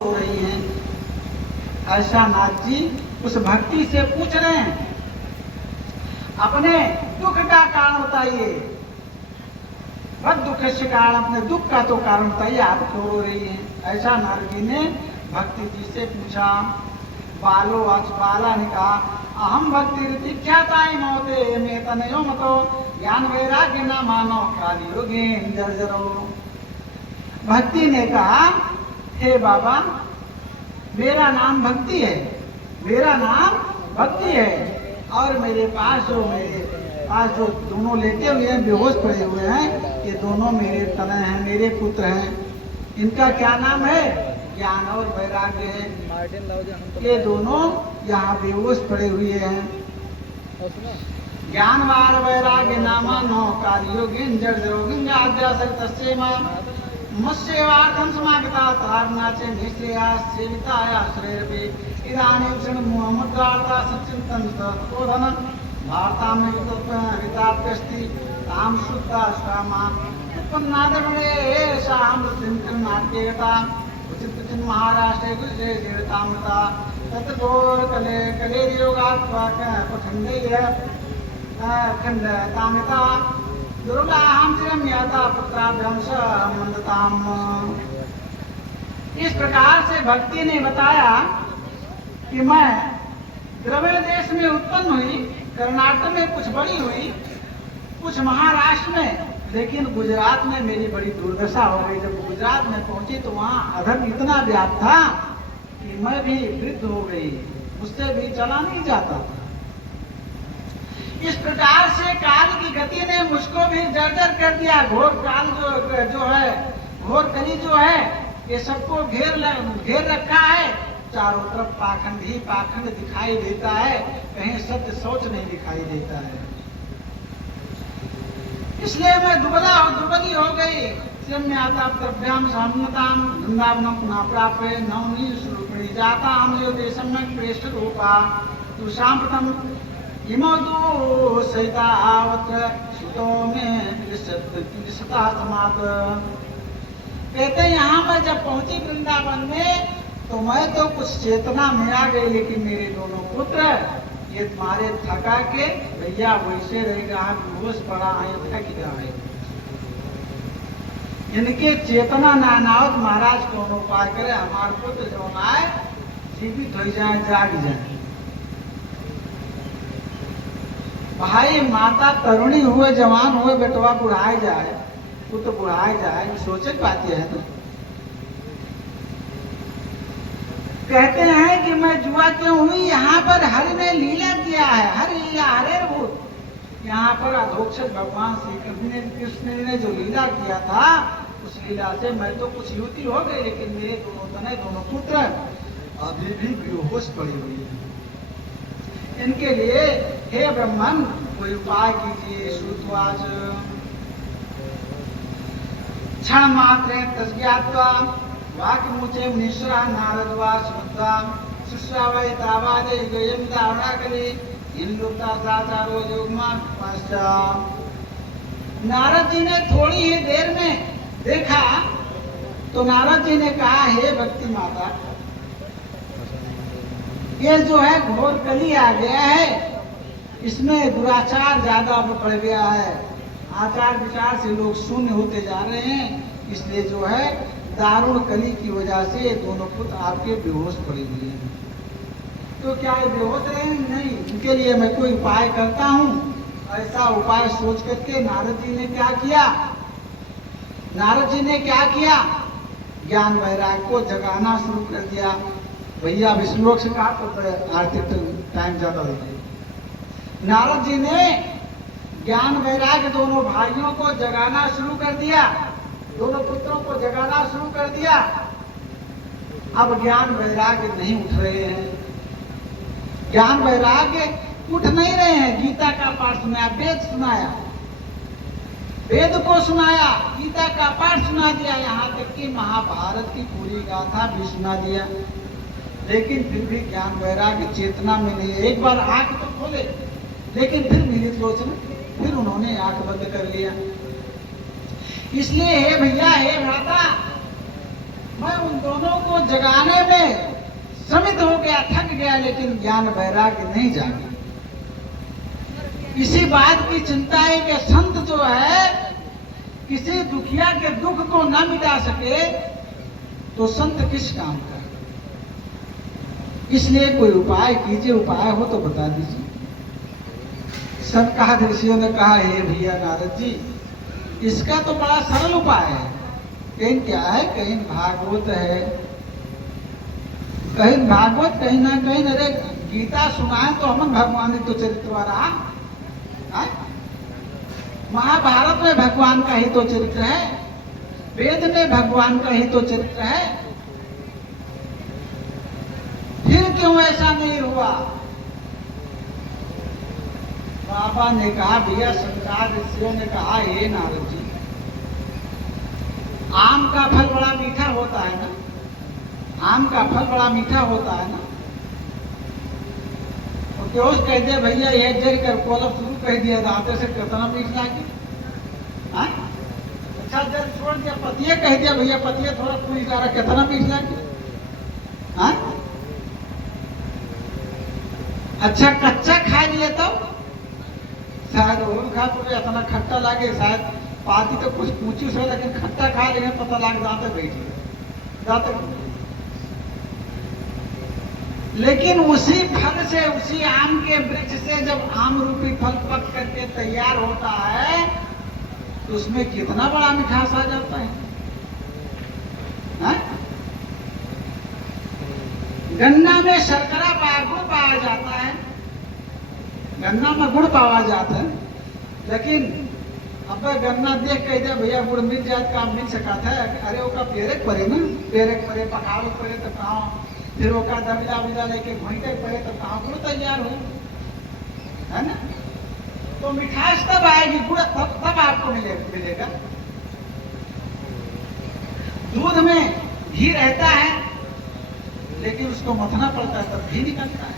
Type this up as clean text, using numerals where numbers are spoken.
हो रही हैं। ऐसा नाथ जी उस भक्ति से पूछ रहे हैं, अपने दुख का कारण बताइए। बद दुख से कारण, अपने दुख का तो कारण बताइए, आप क्यों रो रही हैं। ऐसा नारद जी ने भक्ति जी से पूछा। बालो बाला ने कहा, अहम भक्ति रीति क्या ताई मौते में तनयो मतो ज्ञान वैराग्य न मानो काली योगे जर्जरो। भक्ति ने कहा, हे बाबा, मेरा नाम भक्ति है, मेरा नाम भक्ति है, और मेरे पास जो दोनों लेटे हुए हैं, बेहोश पड़े हुए हैं, ये दोनों मेरे तनय हैं, मेरे पुत्र हैं। इनका क्या नाम है? ज्ञान और वैराग्य है। ये दोनों यहाँ बेहोश पड़े हुए हैं। ज्ञान वार वैराग्य नामा नो कार्यो मत्स्यवार्थम समागता तारनाचे निश्रेया सेविताया श्रेयपि इदानीं क्षण मुद्रार्था सचिंतन तत्कोधन भारताम विताप्यस्ति ताम शुद्धा श्रामा उत्पन्नादगणे शाम नाट्यगता उचित महाराष्ट्रे गुजरे जीवितामृता तत्घोर कले कलेरियोगात्वा पखंडे खंडतामिता दुर्गाहम चिरम्याता पुत्राभ्यं मंदताम। इस प्रकार से भक्ति ने बताया कि मैं द्रविड़ देश में उत्पन्न हुई, कर्नाटक में कुछ बड़ी हुई, कुछ महाराष्ट्र में, लेकिन गुजरात में मेरी बड़ी दुर्दशा हो गई। जब गुजरात में पहुंची तो वहाँ अधर्म इतना व्याप्त था कि मैं भी वृद्ध हो गई, मुझसे भी चला नहीं जाता था। इस प्रकार से काल की गति ने मुझको भी जर्जर कर दिया। घोर काल जो है, घोर कली जो है, ये सबको घेर रखा है। चारों तरफ पाखंड ही पाखंड दिखाई देता है, कहीं सत्य सोच नहीं दिखाई देता है। इसलिए मैं दुबली हो गई। द्रव्याम सामनताम वृंदावनम पुनः प्राप्त नवनी स्वरूपिणी जाता हम जो देशम में प्रेष्ठ रूपा तू सांप्रतम इमोदो सहितावत्र सुतो में विसता समात। कहते यहाँ मैं जब पहुंची वृंदावन में तो मैं तो कुछ चेतना में आ गई, लेकिन मेरे दोनों पुत्र ये तुम्हारे थका के भैया वैसे रहेगा, बेहोश पड़ा है, थक गया है। इनके चेतना नानावत महाराज कौन उपाय करे, हमारे पुत्र जो आए जीवित हो जाए, जाग जाए। भाई माता तरुणी हुए, जवान हुए, बेटवा बुढ़ाए जाए, पुत्र बुढ़ाए जाए, सोचे बात है ना। कहते हैं कि मैं जुआ क्यों हुई, यहाँ पर हरि ने लीला किया है, हर लीला हरे भूत। यहाँ पर अधोक्षज भगवान श्री कृष्ण ने जो लीला किया था, उस लीला से मैं तो कुछ युति हो गई, लेकिन मेरे दोनों पुत्र अभी भी बेहोश पड़ी हुई है। इनके लिए हे ब्रह्मन कोई उपाय कीजिए। श्रुत्वाच क्षण मात्रे तस्ज्ञात्वा वाक्यमुचे मुनीश्वरा नारदवा श्रुत्वा शुश्रावै तावादे गयं दावणाकले हिंदुता साचारो योगमा पश्चात। नारद जी ने थोड़ी ही देर में देखा तो नारद जी ने कहा, हे भक्ति माता, ये जो है घोर कली आ गया है, इसमें दुराचार ज्यादा बढ़ गया है, आचार विचार से लोग शून्य होते जा रहे हैं। इसलिए जो है दारुण कली की वजह से दोनों पुत्र आपके बेहोश पड़े हुए हैं। तो क्या ये बेहोश रहे? नहीं, इनके लिए मैं कोई उपाय करता हूँ। ऐसा उपाय सोच करके नारद जी ने क्या किया? नारद जी ने क्या किया? ज्ञान वैराग्य को जगाना शुरू कर दिया। भैया विष्णुलोक से कहा तो आर्थिक टाइम ज्यादा हो गया। नारद जी ने ज्ञान वैराग्य दोनों भाइयों को जगाना शुरू कर दिया, दोनों पुत्रों को जगाना शुरू कर दिया। अब ज्ञान वैराग्य नहीं उठ रहे हैं, ज्ञान वैराग्य उठ नहीं रहे हैं। गीता का पाठ सुनाया, वेद सुनाया, वेद को सुनाया, गीता का पाठ सुना दिया, यहाँ तक कि महाभारत की पूरी गाथा भी सुना दिया, लेकिन फिर भी ज्ञान वैराग्य चेतना में नहीं। एक बार आंख तो खोले, लेकिन फिर मिलित लोचन, फिर उन्होंने आंख बंद कर लिया। इसलिए हे भैया, हे भ्राता, मैं उन दोनों को जगाने में श्रमित हो गया, थक गया, लेकिन ज्ञान वैराग्य नहीं जागा। इसी बात की चिंता है कि संत जो है किसी दुखिया के दुख को न मिटा सके तो संत किस काम का। इसलिए कोई उपाय कीजिए, उपाय हो तो बता दीजिए। सब कहा, ऋषियों ने कहा, हे भैया नारद जी, इसका तो बड़ा सरल उपाय है। कहीं क्या है, कहीं भागवत है, कहीं भागवत, कहीं ना कहीं अरे गीता सुनाए तो अमन भगवान ही तो चरित्र रहा। महाभारत में भगवान का ही तो चरित्र है, वेद में भगवान का ही तो चरित्र है। फिर क्यों ऐसा नहीं हुआ? बाबा ने कहा, भैया संसार ऋषियों ने कहा, हे नारद जी, आम का फल बड़ा मीठा होता है ना, आम का फल बड़ा मीठा होता है ना। तो क्यों कह दिया भैया, एक जरी कर कोलप शुरू कह दिया, दांते से कितना मीठ लागे। अच्छा जब छोड़ दिया, पतिये कह दिया भैया, पतिये थोड़ा पूरी जा रहा, कितना मीठ लागे। अच्छा कच्चा खा लिए तो शायद और खा तो इतना खट्टा लागे, शायद पाती तो कुछ पूछी से, लेकिन खट्टा खा लेंगे पता लग जाते बैठे जाते। लेकिन उसी फल से, उसी आम के वृक्ष से जब आम रूपी फल पक करके तैयार होता है तो उसमें कितना बड़ा मिठास आ जाता है। गन्ना में शर्करा गुड़ पाया जाता है, गन्ना में गुड़ पाया जाता है, लेकिन अब गन्ना देख कह दिया भैया गुड़ मिल जाए, काम मिल सका था। अरे वो का पेरेक पड़े ना, पेरेक पड़े, पकावे पड़े तो कहाँ, फिर वो का दबिला बिला लेके घोंटे पड़े तो कहाँ गुड़ तैयार हो, है ना। तो मिठास तब आएगी, गुड़ तब आपको मिलेगा। दूध में घी रहता है, लेकिन उसको मथना पड़ता है तब घी निकलता है।